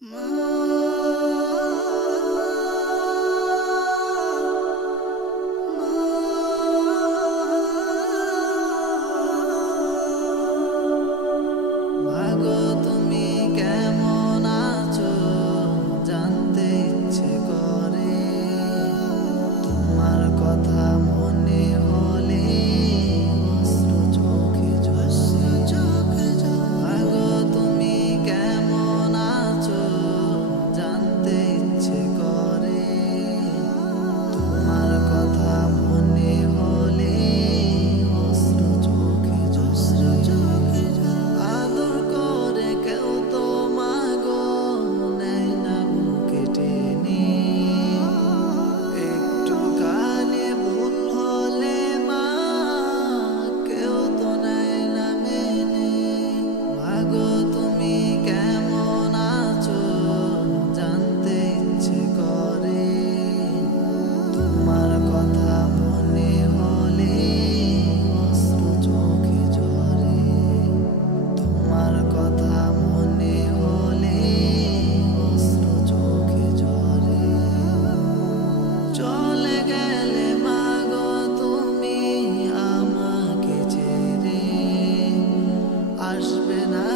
Mom. আসবে না